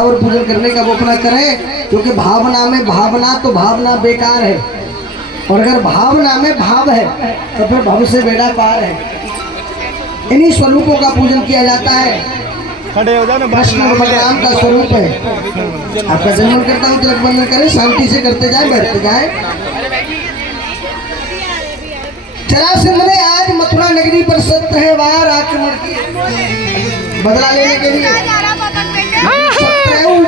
और पूजन करने का वो अपना करें, क्योंकि भावना में भावना तो भावना बेकार है, और अगर भावना में भाव है तो फिर भव से बेड़ा पार है। इन्हीं स्वरूपों का पूजन किया जाता है। कृष्ण और बलराम का स्वरूप है। आपका जन्म करता हूँ, तिलक बंधन करें, शांति से करते जाए, बैठते जाए। जरासंध ने आज मथुरा नगरी पर 17 बार आक्रमण किया बदला लेने के लिए। 17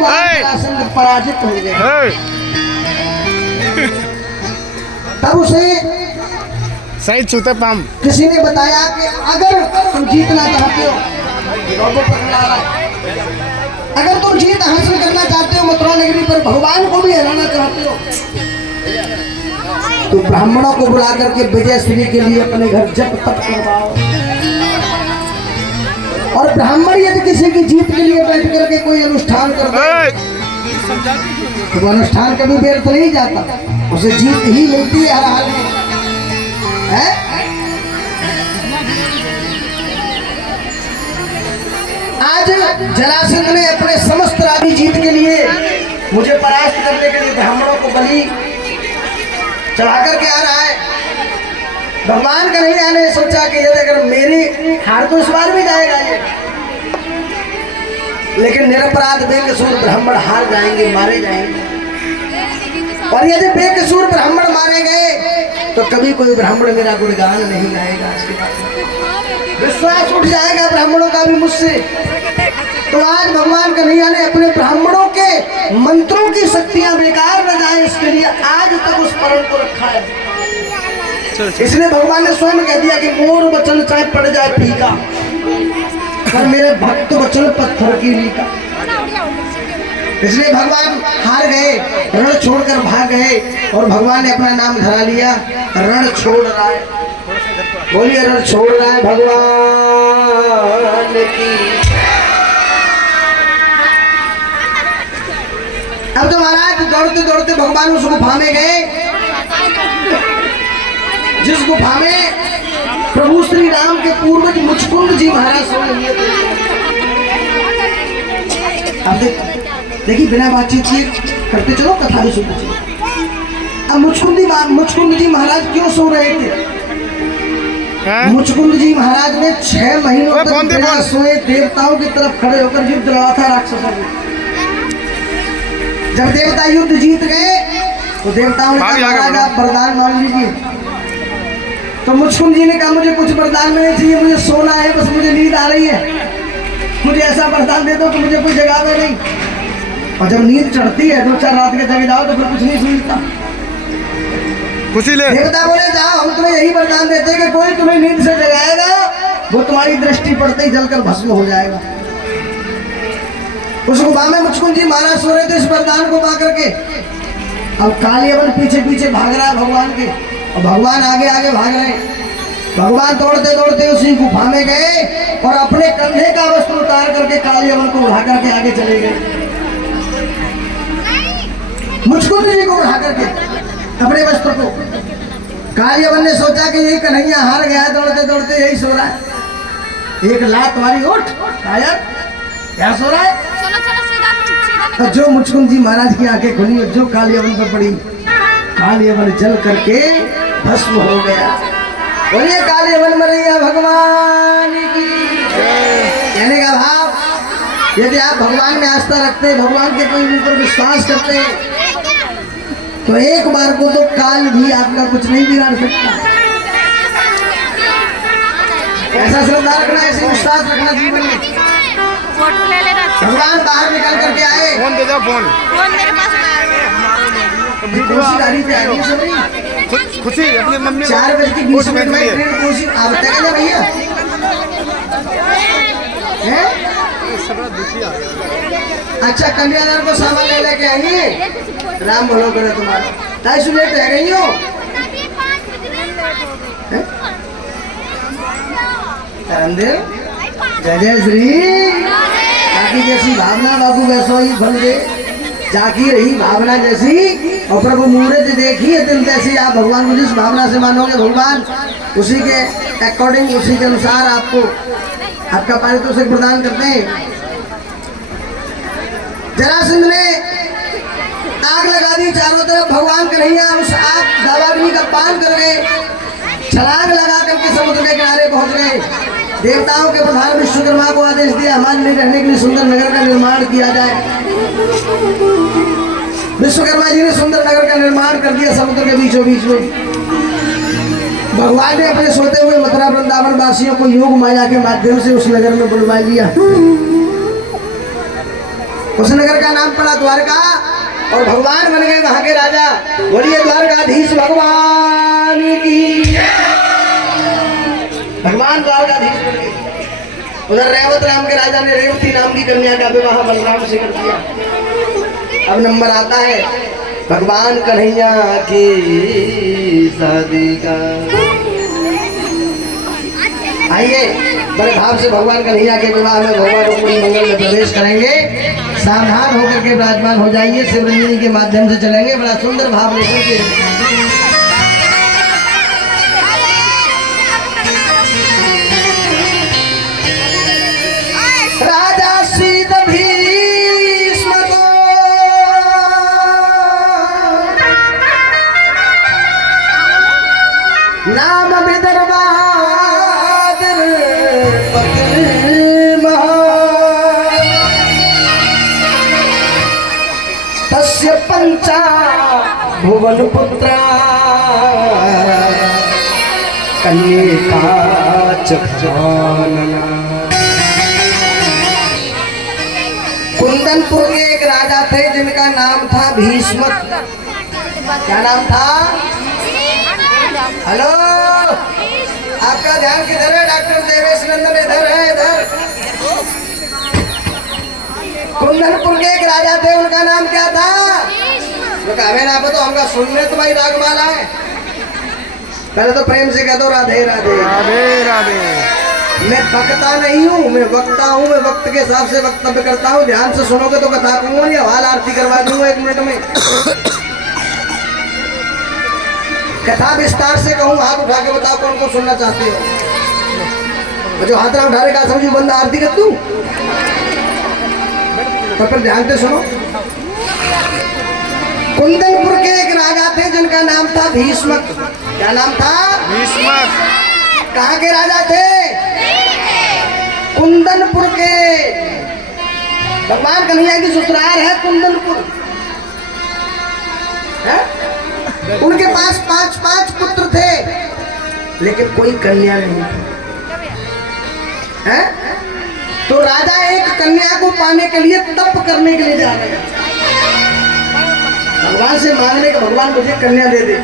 बार जरासंध पराजित हो गए। तब उसे सही छूते पाम किसी ने बताया कि अगर तुम जीतना चाहते हो, अगर तुम जीत हासिल करना चाहते हो, मथुरा नगरी पर भगवान को भी हराना चाहते हो, तो ब्राह्मणों को बुला करके विजयश्री के लिए अपने घर जप तप करवाओ। और ब्राह्मण यदि किसी की जीत के लिए बैठ करके कोई अनुष्ठान करते तो अनुष्ठान कभी व्यर्थ नहीं जाता, उसे जीत ही मिलती है हर हाल में। आज जरासंध ने अपने समस्त रानी जीत के लिए, मुझे परास्त करने के लिए ब्राह्मणों को बलि चढ़ा करके आ रहा है। भगवान का नहीं आने सोचा कि यदि अगर मेरी हार तो इस बार भी जाएगा ये, लेकिन निरपराध बेकसूर ब्राह्मण हार जाएंगे, मारे जाएंगे। और यदि बेकसूर ब्राह्मण मारे गए तो कभी कोई ब्राह्मण मेरा गुणगान नहीं गाएगा। विश्वास उठ जाएगा ब्राह्मणों का भी मुझसे। तो आज भगवान कन्हैया ने अपने ब्राह्मणों के मंत्रों की शक्तियां बेकार न जाए, इसके लिए आज तक उस परम को रखा है। इसलिए भगवान ने स्वयं कह दिया कि मोर वचन चाहे पड़ जाए फीका, पर मेरे भक्त वचन पत्थर की लीका। इसलिए भगवान हार गए, रण छोड़कर भाग गए, और भगवान ने अपना नाम धरा लिया, रण छोड़ रहा है। बोलिए रण छोड़ रहा है भगवान की। अब तो महाराज दौड़ते दौड़ते भगवान उस गुफा में गए, जिस गुफा में प्रभु श्री राम के पूर्वज मुचकुंद जी महाराज सो रहे थे। अब देखिए बिना बातचीत किए करते चलो, कथा भी सुनते चलो। अब मुचकुंद जी महाराज क्यों सो रहे थे? मुचकुंद जी महाराज ने 6 महीनों तक बिना सोए देवताओं की तरफ खड़े होकर युद्ध लड़ा था राक्षसों से। जब देवता युद्ध जीत गए तो देवताओं ने कहा वरदान मांग लीजिए। तो मुचकुंद जी ने कहा मुझे कुछ वरदान नहीं चाहिए, मुझे सोना है, बस मुझे नींद आ रही है, मुझे ऐसा वरदान दे दो कि मुझे कोई जगावे नहीं। और जब नींद चढ़ती है 2-4 रात के जग जाओ तो फिर कुछ नहीं सुनता। देवता बोले जाओ, हम तुम्हें यही वरदान देते हैं कि कोई तुम्हें नींद से जगाएगा, वो तुम्हारी दृष्टि पड़ते ही जलकर भस्म हो जाएगा। उस गुफा में मुचकुंद जी महाराज सो रहे थे इस वरदान को पा करके। अब कालियवन पीछे पीछे भाग रहा है भगवान के, और भगवान आगे आगे भाग रहे हैं। भगवान दौड़ते दौड़ते उसी गुफा में गए और अपने कंधे का वस्त्र उतार करके कालियवन को उठा करके आगे चले गए। मुचकुंद जी को उठा करके अपने वस्त्र को। कालियवन ने सोचा कि यही कन्हैया हार गया, दौड़ते दौड़ते यही सो रहा है। एक लात वाली उठ शायद क्या सो रहा है। तो जो मुचकुंद जी महाराज की आंखें खुली और जो कालियवन पर पड़ी, कालियवन जल करके भस्म हो गया। बोलिए कालियवन मरैया भगवान की। कहने का भाव, यदि आप भगवान में आस्था रखते हैं, भगवान के कोई ऊपर विश्वास करते हैं, तो एक बार को तो काल भी आपका कुछ नहीं बिगाड़ सकता। ऐसा श्रद्धा रखना, ऐसे विश्वास रखना जीवन में। भगवान बाहर निकल करके आए। फोन दे दो, फोन मेरे पास खुशी अपनी मम्मी 4:20 में ट्रेन कोशिश आप बताएंगे भैया हैं? अच्छा कन्यादान को सामान ले लेके आइए, राम भलो करे तुम्हारा। 2:30 लेट रह गई हो। जय जय श्री जाकी जैसी भावना बाबू वैसो ही फल दे, जाकी रही भावना जैसी और प्रभु मूर्त देखी है दिल तैसी। आप भगवान को जिस भावना से मानोगे भगवान उसी के अकॉर्डिंग, उसी के अनुसार आपको आपका पारितोषिक प्रदान करते हैं। जरासंध ने आग लगा दी चारों तरफ। भगवान कन्हैया उस आग दावाग्नि का पान कर गए, छलांग लगा करके समुद्र के किनारे पहुंच गए। देवताओं के प्रधान विश्वकर्मा को आदेश दिया हमारे लिए रहने के लिए सुंदर नगर का निर्माण किया जाए। विश्वकर्मा जी ने सुंदर नगर का निर्माण कर दिया समुद्र के बीचों बीच में। भगवान ने अपने सोते हुए मथुरा वृंदावन वासियों को योग माया के माध्यम से उस नगर में बुलवा लिया। उस नगर का नाम पड़ा द्वारका और भगवान बन गए वहां के राजा। बोलिए द्वारकाधीश भगवान की। भगवान द्वारकाधीश बन गए। उधर रेवत नाम के राजा ने रेवती नाम की कन्या का विवाह बलराम से कर दिया। अब नंबर आता है भगवान कन्हैया की शादी का। आइए बड़े भाव से भगवान कन्हैया के विवाह में भगवान रुक्मिणी मंगल में प्रवेश करेंगे। सावधान होकर के विराजमान हो जाइए। शिवरंजनी के माध्यम से चलेंगे। बड़ा सुंदर भाव लेकर के राजा सीत भीष्म को नाम विदर्भा तस्य पंचा भुवन पुत्रा कन्यका चक्षानना। कुंदनपुर के एक राजा थे जिनका नाम था भीष्म। क्या नाम था? हेलो, आपका ध्यान किधर है? डॉक्टर देवेश नंदन इधर है, इधर। कुंदनपुर के एक राजा थे, उनका नाम क्या था? तो हमें ना तो हमका सुनने तो भाई रागमाला है। पहले तो प्रेम से कह दो राधे राधे राधे राधे। मैं वक्ता नहीं हूँ, मैं वक्ता हूँ। मैं वक्त के हिसाब से वक्तव्य करता हूँ। ध्यान से सुनोगे तो कथा कहूँगा या हाल आरती करवा दूंगा 1 मिनट में। कथा विस्तार से कहूँ। हाथ उठा के बताओ कौन कौन सुनना चाहते हो। जो हाथ ना उठा रहे का समझू बंदा आरती कर तू। तो फिर ध्यान से सुनो। कुंदनपुर के एक राजा थे जिनका नाम था भीष्मक। क्या नाम था? भीष्मक। कहाँ के राजा थे? कुंदनपुर के। भगवान कन्हैया की ससुराल है कुंदनपुर है? उनके पास 5 पुत्र थे लेकिन कोई कन्या नहीं है। तो राजा एक कन्या को पाने के लिए तप करने के लिए जा रहे हैं। भगवान से मांगने का भगवान मुझे कन्या दे दे।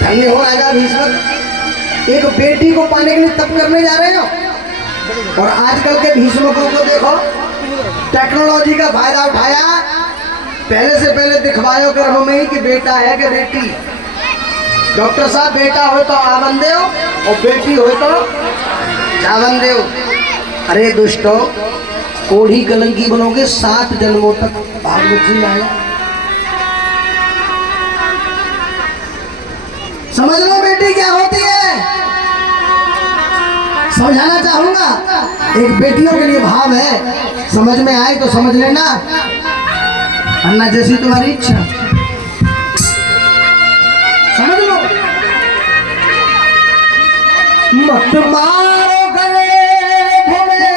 धन्य हो राजा भीष्मक। एक बेटी को पाने के लिए तप करने जा रहे हो। और आजकल के भीष्मकों को देखो, टेक्नोलॉजी का फायदा उठाया। पहले से पहले दिखवायो गर्भ में ही कि बेटा है कि बेटी। डॉक्टर साहब बेटा हो तो आवन देव और बेटी हो तो जावन देव। अरे दुष्टो, कोढ़ी कलंकी बनोगे 7 जन्मों तक। भागवत जी आया। समझ लो बेटी क्या होती है। समझाना चाहूंगा। एक बेटियों के लिए भाव है। समझ में आए तो समझ लेना, अन्ना जैसी तुम्हारी इच्छा। समझ लो। मत मारो गले भोले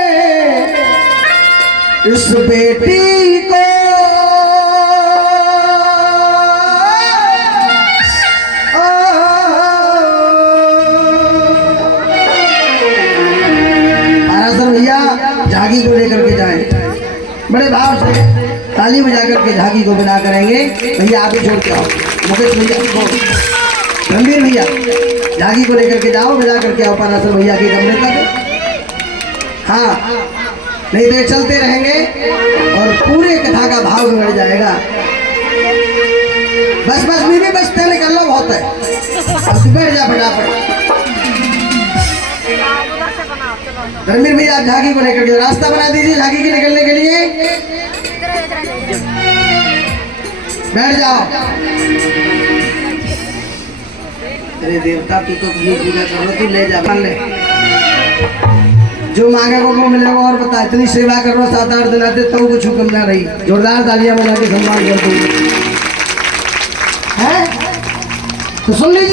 इस बेटी को, झागी को लेकर के जाए। बड़े भाव से ताली बजा करके झागी को बिना करेंगे। भैया आप ही छोड़ के आओ। मुकेश भैया को, रणवीर भैया झागी को लेकर के जाओ, बिना करके आओ पारासर भैया के कमरे तक। हाँ, नहीं तो चलते रहेंगे और पूरे कथा का भाव बिगड़ जाएगा। बस बस बीवी बचते निकल लो, बहुत है। अब बैठ जा फटाफट। रणवीर भैया आप झागी को लेकर के रास्ता बना दीजिए झागी के निकलने के लिए। बैठ जाओ। अरे देवता तू तो पूजा करो, तू ले जा। ले जो मांगे वो मिलेगा। और बता, इतनी सेवा कर रहा 7-8 दिन आते तो कुछ हुक्म ना रही। जोरदार तालियां बजा के सम्मान कर दो। है तो सुन लीजिए।